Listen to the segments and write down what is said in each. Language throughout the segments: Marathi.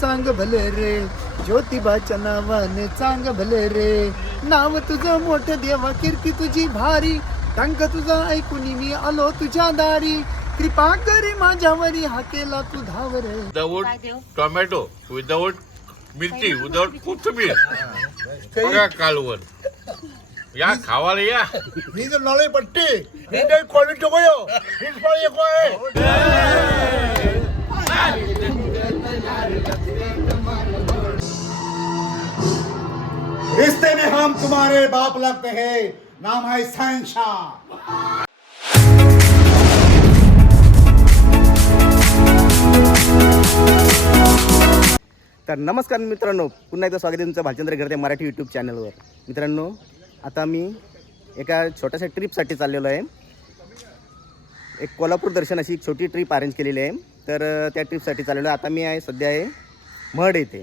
चांग भले रे, ज्योतिबाच्या नावाने चांग भले रे. नाव तुझं मोठं देवा, कीर्ती तुझी भारी, टंक तुझा ऐकून मी आलो तुझ्या दारी. कृपा करी माझ्यावरी, हा केला तू धावर. विदाउट टोमॅटो, विदाउट मिरची, विदाउट कोथिंबीर, कालवण. या खावाला या. ही जर नळे पट्टी ही काही क्वालिटी होयो हीच पण एक आहे. रिश्ते में हम तुम्हारे बाप लगते हैं, नाम है शहंशाह. तर नमस्कार मित्रांनो, पुन्हा एकदा स्वागत आहे तुमचं भालचंद्र घरते मराठी यूट्यूब चॅनलवर. मित्रांनो, आता मी एका छोट्याशा ट्रिपसाठी चाललेलो आहे. एक कोल्हापूर दर्शन अशी एक छोटी ट्रिप अरेंज केलेली आहे. तर त्या ट्रिपसाठी चाललेलो आहे. आता मी सध्या आहे महड येथे,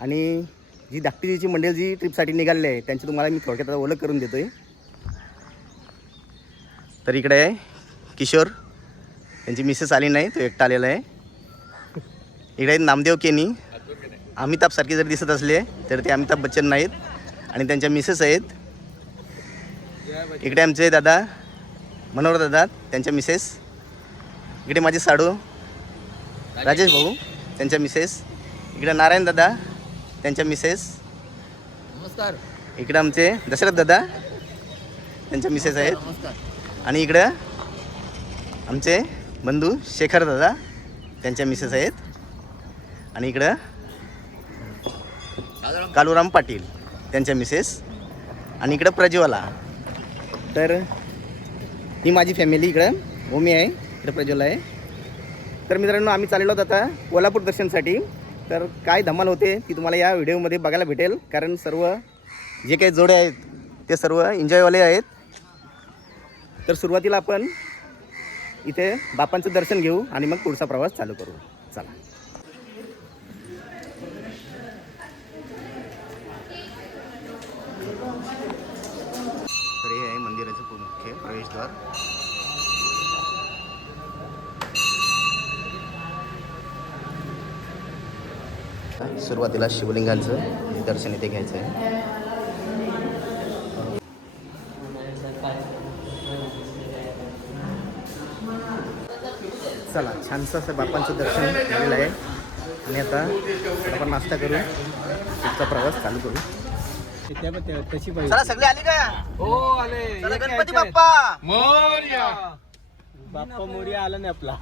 आणि जी धाकटीची मंडळी जी ट्रिपसाठी निघालेली आहे त्यांची तुम्हाला मी थोडक्यात ओळख करून देतो आहे. तर इकडे आहे किशोर, त्यांची मिसेस आली नाही, तो एकटा आलेला आहे. इकडे नामदेव केनी, अमिताभसारखे जर दिसत असले तर ते अमिताभ बच्चन नाहीत, आणि त्यांच्या मिसेस आहेत. इकडे आमचे दादा मनोहर दादा, त्यांच्या मिसेस. इकडे माझे साडू राजेश भाऊ, त्यांच्या मिसेस. इकडे नारायण दादा, त्यांच्या मिसेस. नमस्कार. इकडे आमचे दशरथ दादा, त्यांच्या मिसेस आहेत. आणि इकडं आमचे बंधू शेखर दादा, त्यांच्या मिसेस आहेत. आणि इकडं कालूराम पाटील, त्यांच्या मिसेस. आणि इकडं प्रज्वला. तर ही माझी फॅमिली. इकडं ओमी आहे, इकडं प्रज्वला आहे. तर मित्रांनो, आम्ही चाललेलो आहोत आता कोल्हापूर दर्शनसाठी. तर काय धमाल होते ती तुम्हाला या व्हिडिओमध्ये बघायला भेटेल, कारण सर्व जे काही जोडे आहेत ते सर्व एन्जॉयवाले आहेत. तर सुरुवातीला आपण इथे बापांचं दर्शन घेऊ आणि मग पुढचा प्रवास चालू करू. चला. तर हे आहे मंदिराचं मुख्य प्रवेशद्वार. सुरुवातीला शिवलिंगांचं दर्शन इथे घ्यायचं आहे. चला, छानसं असं बापांचं दर्शन झालेलं आहे, आणि आता आपण नाश्ता करू, पुढचा प्रवास चालू करू. चला, सगळे आले का? हो आले. चला, गणपती बाप्पा मोरया. बाप्पा मोरया आला नाही आपला.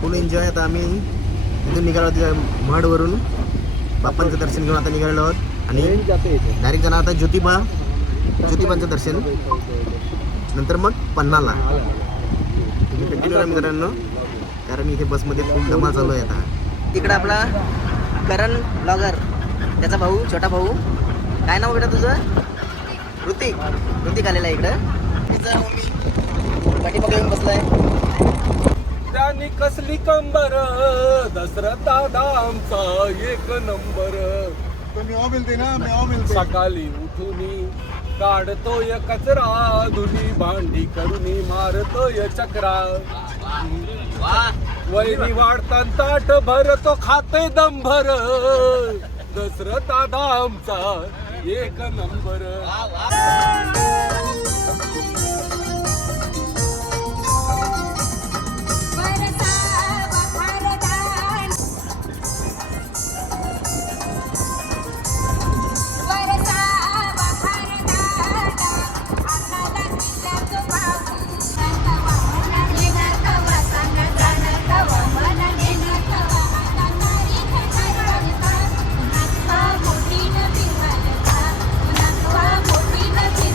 फुल एन्जॉय. आता आम्ही इथून निघालो आहोत महडवरून, बाप्पांचं दर्शन घेऊन आता निघालेलो आहोत, आणि डायरेक्ट जाणार आता ज्योतिबांचं दर्शन, नंतर मग पन्हाळा. तुम्ही कंटिन्यू करा मित्रांनो, कारण इथे बसमध्ये खूप धमाल चालू आहे आता. इकडं आपला करण ब्लॉगर, त्याचा भाऊ, छोटा भाऊ. काय नाव बेटा तुझं? ऋतिक आलेला आहे इकडं. तिचा मम्मी पाठीमागे येऊन बसलाय. त्यांनी कसली कंबर, दशरथ दादा आमचा एक नंबर. तो मेवा मिळते ना, मेवा मिळते. सकाळी उठून काढतोय कचरा, धुनी भांडी करूनी मारतोय चक्रा. वैरी वाढताना ताट भरतो, खाते दंभर. दशरथ दादा आमचा एक नंबर.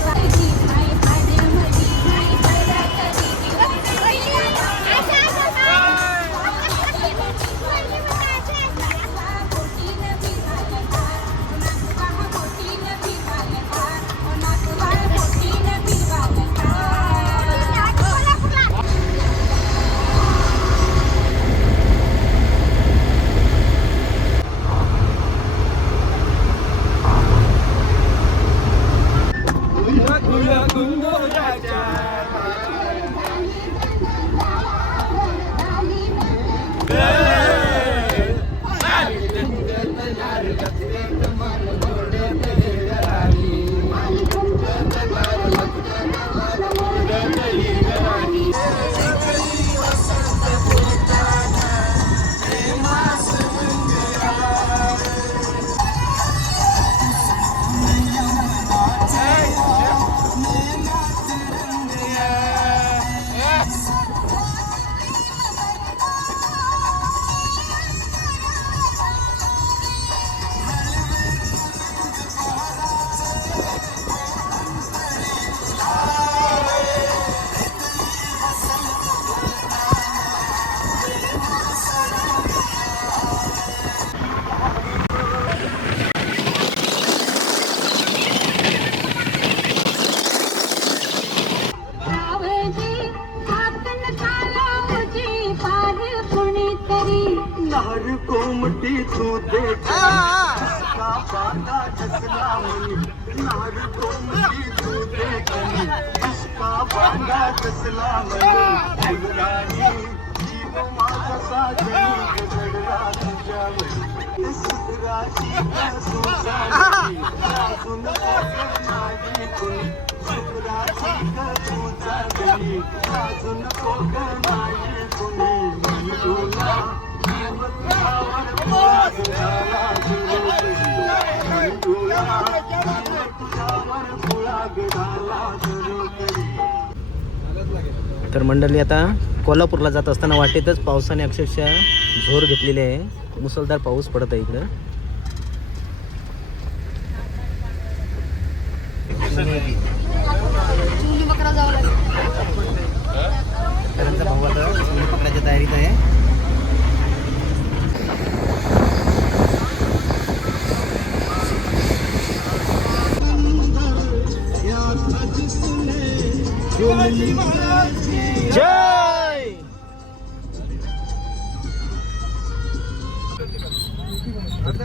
मोठी नार कोमटी तू देख का बांधा जसला मनी नार कोमटी तू देख इसका बांधा जसला मनी फुलराणी जीव माझा साजनी गडरा तुझ्यावर सुखराची सुसानी अजून नाही कुणी सुखराची तुझा गणी अजून नाही कुणी मी तुला जीव तुझ्यावर पुळा मी तुला तुझ्यावर पुळा गेला सुरू करी. तर मंडळी आता कोल्हापूरला जात असताना वाटेतच पावसाने अक्षरशः झोर घेतलेली आहे. मुसळधार पाऊस पडत आहे इकडं. त्यांचा भाऊ आता चिमणी पकडायच्या तयारीत आहे. जय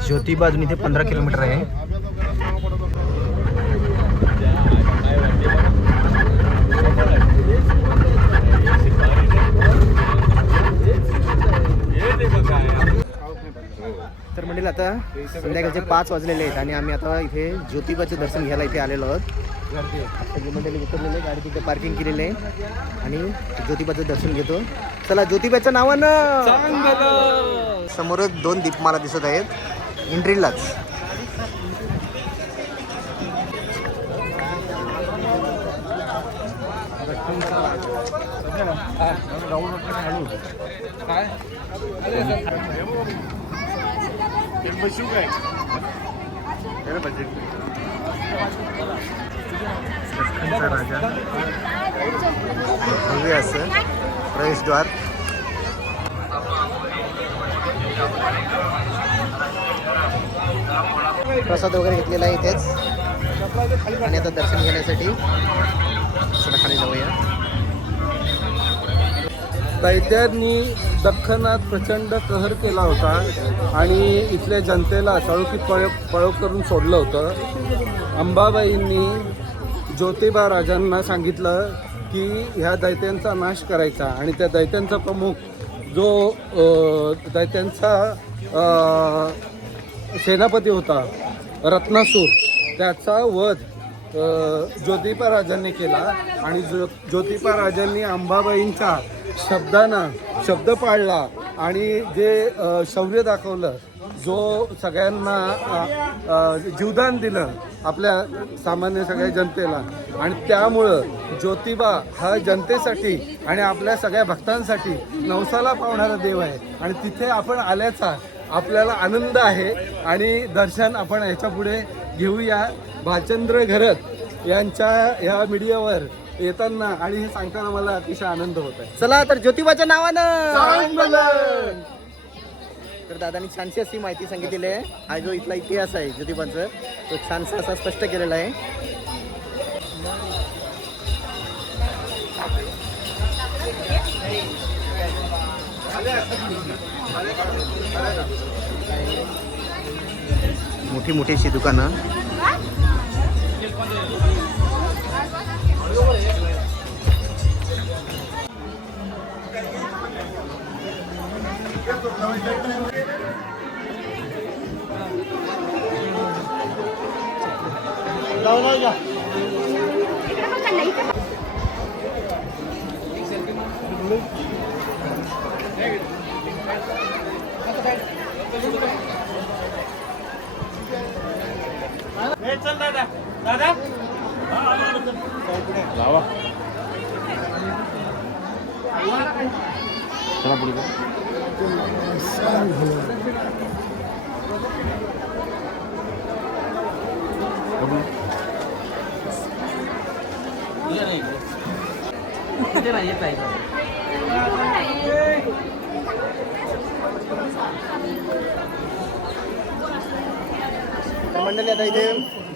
ज्योतिबा अजून इथे 15 किलोमीटर आहे. तर म्हणेल आता संध्याकाळचे 5 वाजलेले आहेत आणि आम्ही आता इथे ज्योतिबाचं दर्शन घ्यायला इथे आलेलो आहोत. सगळी मंडळी उतरलेले, गाडी तिथे पार्किंग केलेली आहे आणि ज्योतिबाचं दर्शन घेतो. चला ज्योतिबाच्या नावानं. समोरच 2 दीपमाला दिसत आहेत एंट्रीलाच. भव्य असं प्रवेशद्वार. प्रसाद वगैरे घेतलेला आहे इथेच आणि आता दर्शन घेण्यासाठी चला खाली जाऊया. दैत्यांनी दख्खनात प्रचंड कहर केला होता आणि इथल्या जनतेला चळोखीत पळव करून सोडलं होतं. अंबाबाईंनी ज्योतिबा राजांना सांगितलं की ह्या दैत्यांचा नाश करायचा आणि त्या दैत्यांचा प्रमुख जो दैत्यांचा सेनापती होता रत्नासूर, त्याचा वध ज्योतिबा राजांनी केला आणि ज्योतिबा राजांनी अंबाबाईंच्या शब्द पाळला आणि जे शौर्य दाखवलं, जो सगळ्यांना जीवदान दिलं आपल्या सामान्य सगळ्या जनतेला, आणि त्यामुळं ज्योतिबा हा जनतेसाठी आणि आपल्या सगळ्या भक्तांसाठी नवसाला पावणारा देव आहे आणि तिथे आपण आल्याचा आपल्याला आनंद आहे आणि दर्शन आपण याच्या पुढे घेऊया. भालचंद्र घरत यांच्या ह्या मीडियावर येताना आणि हे सांगताना मला अतिशय आनंद होत आहे. चला तर ज्योतिबाच्या नावानं. तर दादानी छानशी अशी माहिती सांगितलेली आहे. हा जो इथला इतिहास आहे ज्योतिबांचा तो छानसा असा स्पष्ट केलेला आहे. मोठी मोठी अशी दुकानं. तर मंडळी आता इथे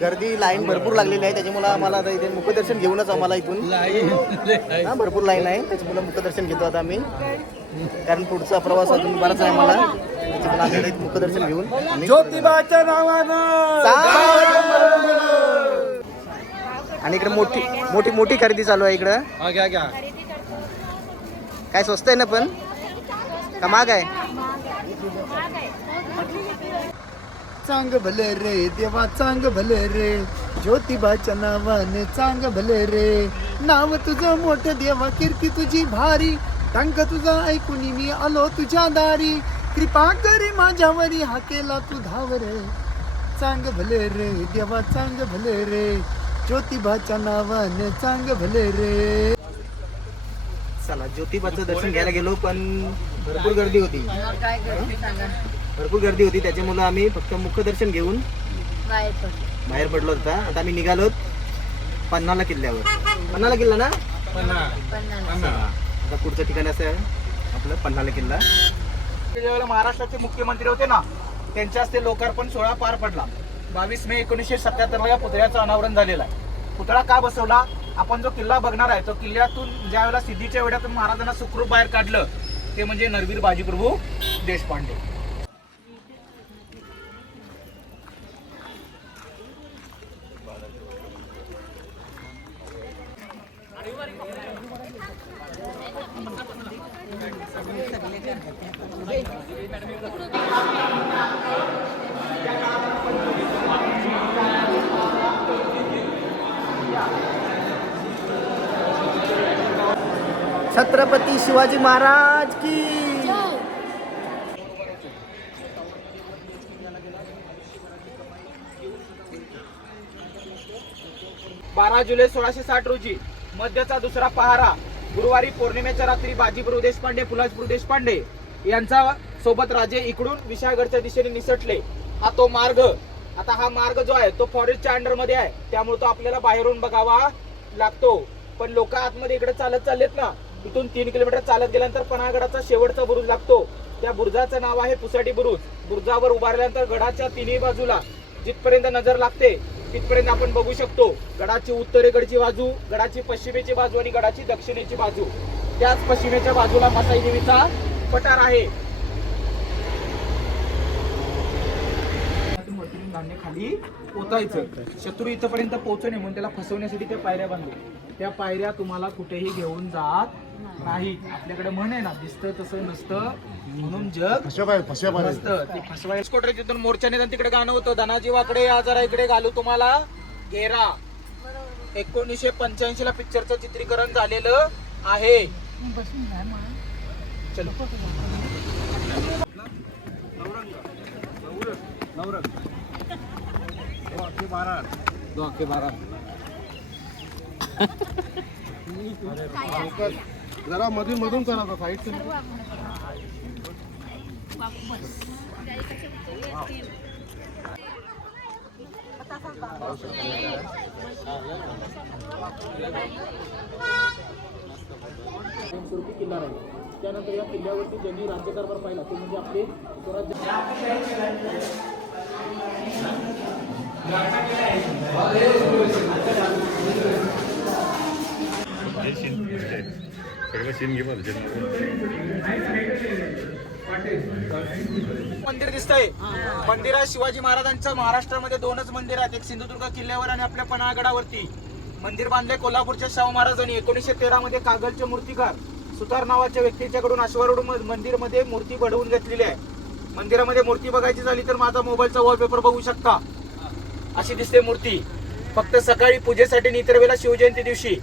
गर्दी लाईन भरपूर लागलेली आहे, त्याच्यामुळे आम्हाला आता इथे मुखदर्शन घेऊनच आम्हाला इथून हा भरपूर लाईन आहे, त्याच्यामुळे मुखदर्शन घेतो आता आम्ही, कारण पुढचा प्रवास अजून बराच आहे मला, त्याच्यामुळे आम्ही आता मुखदर्शन घेऊन आम्ही ज्योतिबाच्या नावानं आणि इकडे मोठी मोठी मोठी खरेदी चालू आहे इकडं. हा, घ्या घ्या. काय स्वस्त आहे ना पण का महाग आहे? चांग भले रे देवा चांग भले रे, ज्योतिबाच्या नावाने चांग भले रे, नाव तुझं मोठं देवा कीर्ती तुझी भारी, टंक तुझा ऐकून मी आलो तुझ्या दारी, कृपा करी माझ्यावरी हा केला तू धाव रे, चांग भले रे देवा चांग भले रे, ज्योतिबाच्या नावाने चांग भले रे. चला ज्योतिबाचं दर्शन घ्यायला गेलो पण भरपूर गर्दी होती, भरपूर गर्दी होती, त्याच्यामुळे आम्ही फक्त मुखदर्शन घेऊन बाहेर पडलो होता. आता आम्ही निघालो पन्हाळा किल्ल्यावर. पन्हाळा किल्ला ना, आता पुढचं ठिकाण असं आहे आपलं पन्हाळा किल्ला. ज्यावेळेला महाराष्ट्राचे मुख्यमंत्री होते ना, त्यांच्या हस्ते लोकार्पण सोहळा पार पडला. 22 मे 1977 या पुतळ्याचं अनावरण झालेलं आहे. पुतळा का बसवला? आपण जो किल्ला बघणार आहे तो किल्ल्यातून ज्या वेळेला सिद्धीच्या वेळातून महाराजांना सुखरूप बाहेर काढलं ते म्हणजे नरवीर बाजीप्रभू देशपांडे. छत्रपती शिवाजी महाराज की. 12 जुलै 1660 रोजी मध्याचा दुसरा पहारा, गुरुवारी पौर्णिमेच्या रात्री बाजीप्रभू देशपांडे, फुलासप्रभू देशपांडे यांचा सोबत राजे इकडून विशाळगडच्या दिशेने निसटले. हा तो मार्ग, आता हा मार्ग जो आहे तो फॉरेस्टच्या अंडर मध्ये आहे, त्यामुळे तो आपल्याला बाहेरून बघावा लागतो. पण लोक आतमध्ये इकडे चालत चाललेत ना, इथून 3 किलोमीटर चालत गेल्यानंतर पन्हाळगडाचा शेवटचा बुरुज लागतो. त्या बुरुजाचं नाव आहे पुसाटी बुरुज. बुरुजावर उभारल्यानंतर गडाच्या तिन्ही बाजूला जिथपर्यंत नजर लागते तिथपर्यंत आपण बघू शकतो गडाची उत्तरेकडची बाजू, गडाची पश्चिमेची बाजू आणि गडाची दक्षिणेची बाजू. त्याच पश्चिमेच्या बाजूला मसाई देवीचा पठार आहे. धान्य खाली पोचायचं, शत्रू इथपर्यंत पोहोचणे म्हणून त्याला फसवण्यासाठी त्या पायऱ्या बांधल्या. त्या पायऱ्या तुम्हाला कुठेही घेऊन जात नाही. आपल्याकडे म्हण आहे ना, दिसतं तसं नसतं म्हणून जग नसतं. ते फसवायला तिथून मोर्चाने तिकडे गाणं होतं, धनाजी वाकडे या जरा इकडे घालू तुम्हाला घेरा. 1985 ला पिक्चरचं चित्रीकरण झालेलं आहे. चलो जरा मधून मधून करा साईड से. स्वरूपी किल्ला राहील. त्यानंतर या किल्ल्यावरती ज्यांनी राज्यकारभार पाहिला ते म्हणजे आपले मंदिर दिसतंय. मंदिरात शिवाजी महाराजांचं महाराष्ट्रामध्ये 2च मंदिर आहेत, एक सिंधुदुर्ग किल्ल्यावर आणि आपल्या पन्हाळगडावरती. मंदिर बांधले कोल्हापूरच्या शाहू महाराजांनी. 1913 मध्ये कागलचे मूर्तिकार सुतार नावाच्या व्यक्तीच्याकडून अश्वारूढ मंदिरमध्ये मूर्ती घडवून घेतलेली आहे. मंदिरामध्ये मूर्ती बघायची झाली तर माझा मोबाईलचा वॉलपेपर बघू शकता. अशी दिसते मूर्ती. फक्त सकाळी पूजेसाठी इतर वेळेला शिवजयंती दिवशी.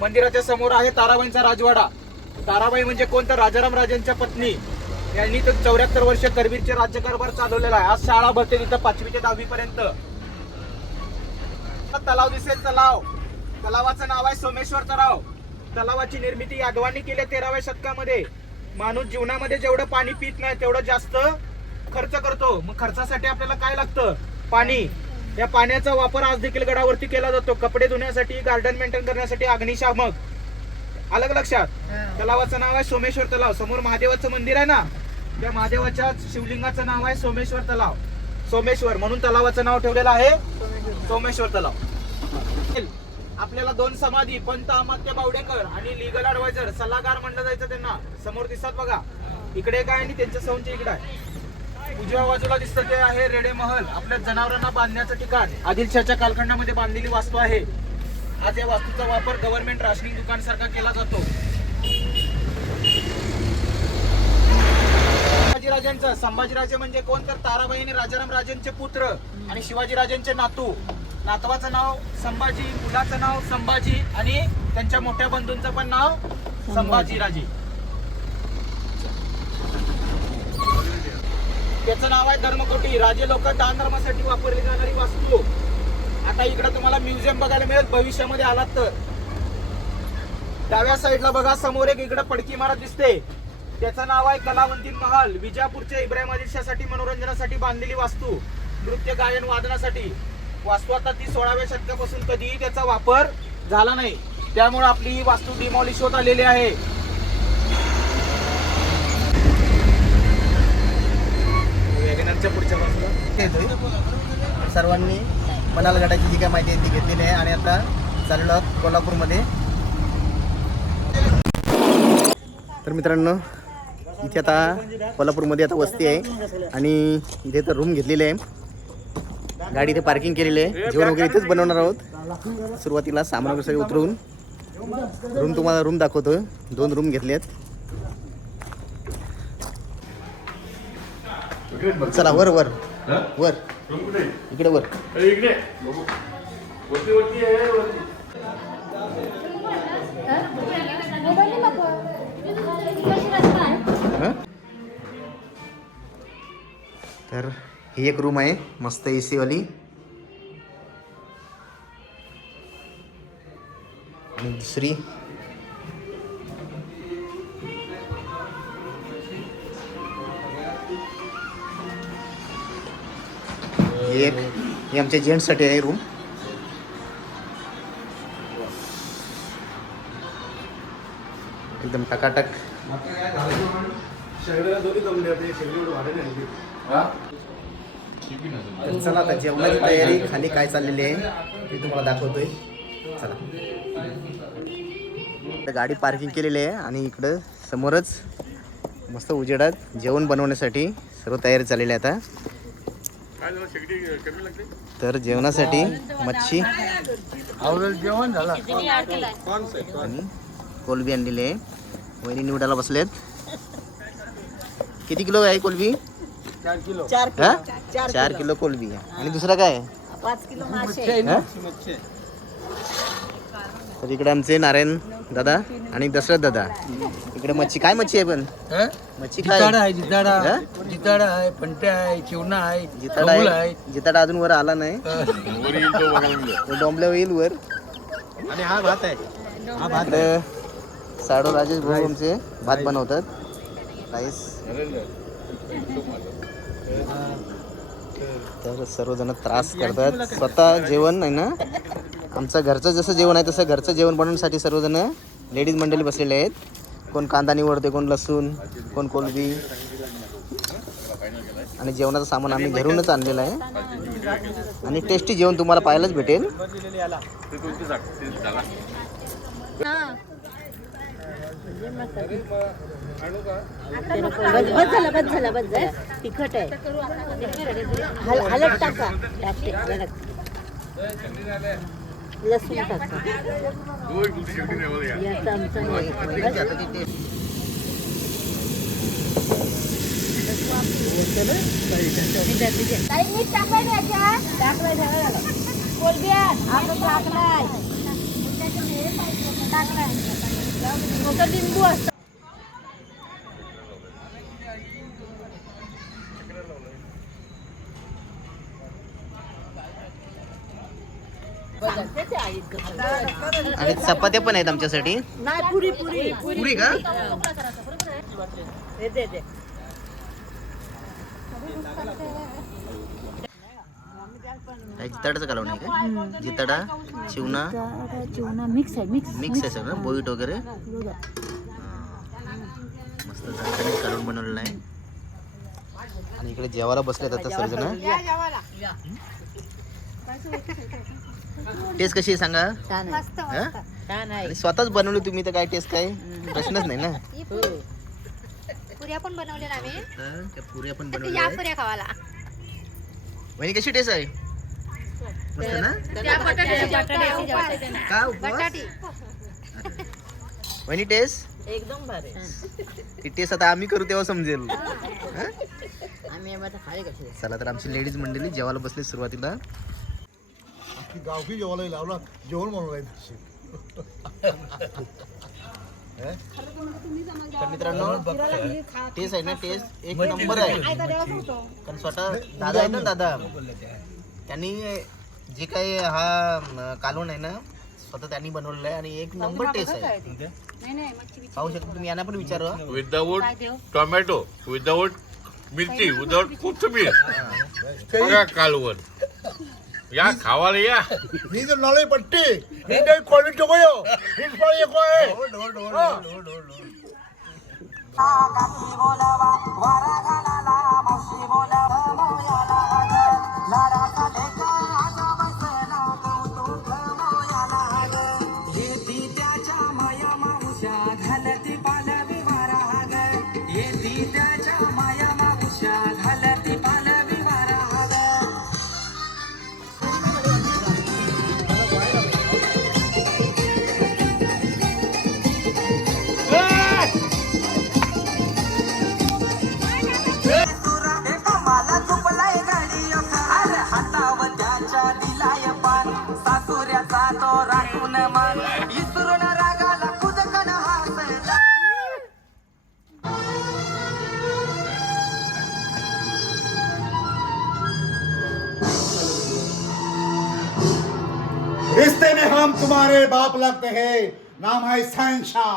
मंदिराच्या समोर आहे ताराबाईंचा राजवाडा. ताराबाई म्हणजे कोण तर राजाराम राजांच्या पत्नी. यांनी तर 74 वर्ष करवीरचे राज्यकारभार चालवलेला आहे. आज शाळा भरते तिथं 5वी ते 10वी पर्यंत. तलाव दिसेल, तलाव. तलावाचं नाव आहे सोमेश्वर तलाव. तलावाची निर्मिती यादवांनी केली 13व्या शतकामध्ये. माणूस जीवनामध्ये जेवढं पाणी पित नाही तेवढं जास्त खर्च करतो. मग खर्चासाठी आपल्याला काय लागतं? पाणी. या पाण्याचा वापर आज देखील गडावरती केला जातो. कपडे धुण्यासाठी, गार्डन मेंटेन करण्यासाठी, अग्निशामक. अलग लक्षात. तलावाचं नाव आहे सोमेश्वर तलाव. समोर महादेवाचं मंदिर आहे ना, त्या महादेवाच्या शिवलिंगाचं नाव आहे सोमेश्वर तलाव. सोमेश्वर म्हणून तलावाचं नाव ठेवलेलं आहे सोमेश्वर तलाव. आपल्याला 2 समाधी पंत अमात्य बावडेकर आणि लिगल ऍडवायझर सल्लागार म्हणलं जायचं त्यांना. समोर दिसतात बघा, इकडे काय आणि त्यांच्या सौंच्या इकडे आहे. उजव्या बाजूला दिसतं ते आहे रेडे महल, आपल्या जनावरांना बांधण्याचं ठिकाण. आदिलशाहच्या कालखंडामध्ये बांधलेली वास्तू आहे. आज या वास्तूचा वापर गव्हर्नमेंट राशनिंग दुकान सारखा केला जातो. शिवाजीराजांचं, संभाजीराजे म्हणजे कोण तर ताराबाई आणि राजाराम राजेंचे पुत्र आणि शिवाजीराजांचे नातू. नातवाचं नाव संभाजी, मुलाचं नाव संभाजी आणि त्यांच्या मोठ्या बंधूंचं पण नाव संभाजीराजे. त्याचं नाव आहे धर्मकोटी. राजे लोक दान धर्मासाठी वापरली जाणारी वास्तू. आता इकडे तुम्हाला म्युझियम बघायला मिळेल भविष्यामध्ये आलात तर. डाव्या साईडला बघा, समोर एक इकडे पडकी इमारत दिसते, त्याचं नाव आहे कलावंतीन महल. विजापूरच्या इब्राहिम आदिलशाहसाठी मनोरंजनासाठी बांधलेली वास्तू, नृत्य गायन वादनासाठी. वास्तू आता ती 16व्या शतकापासून कधीही त्याचा वापर झाला नाही, त्यामुळे आपली ही वास्तू डिमॉलिश होत आलेली आहे. पुढच्या बाजूला सर्वांनी पन्हाळगडाची जी काय माहिती आहे ती घेतलेली आहे आणि आता चाललो आहोत कोल्हापूरमध्ये. तर मित्रांनो, इथे आता कोल्हापूरमध्ये आता वस्ती आहे आणि इथे तर रूम घेतलेली आहे. गाडी इथे पार्किंग केलेली आहे. जेवण वगैरे इथेच बनवणार आहोत. सुरुवातीला सामान वगैरे सगळे उतरवून तुम्हाला रूम दाखवतो. 2 रूम घेतले आहेत. चला वर वर वर इकडे वर. तर ही एक रूम आहे मस्त AC वाली. आणि दुसरी ही आमच्या जेंट्ससाठी आहे रूम. एकदम टकाटक. तर चला आता जेवणाची तयारी खाली काय चाललेली आहे मी तुम्हाला दाखवतोय. चला, गाडी पार्किंग केलेली आहे आणि इकडं समोरच मस्त उजेडात जेवण बनवण्यासाठी सर्व तयारी चाललेली आहे आता. तर जेवणासाठी मच्छी जेवण झालं आणि कोलबी आणलेली आहे. वहिनी निवडायला बसलेत. किती किलो आहे कोलबी? 4 किलो. 4 किलो कोलबी आहे. आणि दुसरा काय? 5 किलो मासे. तर इकडे आमचे नारायण दादा आणि दशरथ दादा. इकडे मच्छी काय मच्छी आहे पण? मच्छी काय? जिताडा आहे, पंट्या आहे, चिवणा आहे, जिताडा आहे. जिताडा अजून वर आला नाही. तो डोंबल्या होईल वर. आणि हा भात आहे. इकडे साडू राजेश भाऊ आमचे भात बनवतात. राईस. तर सर्वजण त्रास करतात. स्वतः जेवण आहे ना, आमचं घरचं जसं जेवण आहे तसं घरचं जेवण बनवण्यासाठी सर्वजण लेडीज मंडळी बसलेले आहेत. कोण कांदा निवडते, कोण लसूण, कोण कोलबी. आणि जेवणाचं सामान आम्ही घरूनच आणलेलं आहे आणि टेस्टी जेवण तुम्हाला पाहायलाच भेटेल. बस झालं तिखट आहे. हलत टाका, लसूण टाका. याचा आमचा लिंबू असतं. आणि चपात्या पण आहेत आमच्यासाठी. नाही, पुरी पुरी पुरी का? दे. जिताडाचं कालवण आहे का? जिताडा, चिवणा मिक्स आहे सगळं. बोईट वगैरे मस्त झणझणीत कालवण बनवलेलं आहे. आणि इकडे सगळे जेवायला बसलेत आता सर्वजण. टेस्ट कशी आहे सांगा. छान आहे. हा? छान आहे. आणि स्वतःच बनवली तुम्ही तर काय टेस्ट काय प्रश्नच नाही ना. पुऱ्या पण बनवल्या आम्ही. तर त्या पुऱ्या पण तर बनवल्या या आहेत. पुऱ्या खावाला. वहिनी कशी टेस्ट आहे. मस्त ना. त्या बटाट्याची का उपवास? बटाटी. वहिनी टेस्ट एकदम भारी. ती टेस्ट आता आम्ही करू तेव्हा समजेल. हा? आम्ही आता खाली कशी चला तर आमची लेडीज मंडळी जेवायला बसली सुरुवातीला. की गावठी जेवायला लावला जेवण बनवलंय. तर मित्रांनो टेस्ट आहे ना टेस्ट एक नंबर आहे. कारण स्वतः दादा आहेत ना दादा त्यांनी जे काही हा कालवण आहे ना स्वतः त्यांनी बनवलेलं आहे आणि एक नंबर टेस्ट आहे. पाहू शकता तुम्ही यांना पण विचारा. विदाऊट टोमॅटो, विदाऊट मिरची, विदाऊट कोथिंबीर. बघा कालवण. या खावाला या. ही जर नॉलेज पट्टी ही काही क्वालिटी होयो हिच पण एक आहे. रिश्ते में हम तुम्हारे बाप लगते हैं. नाम है शहनशाह.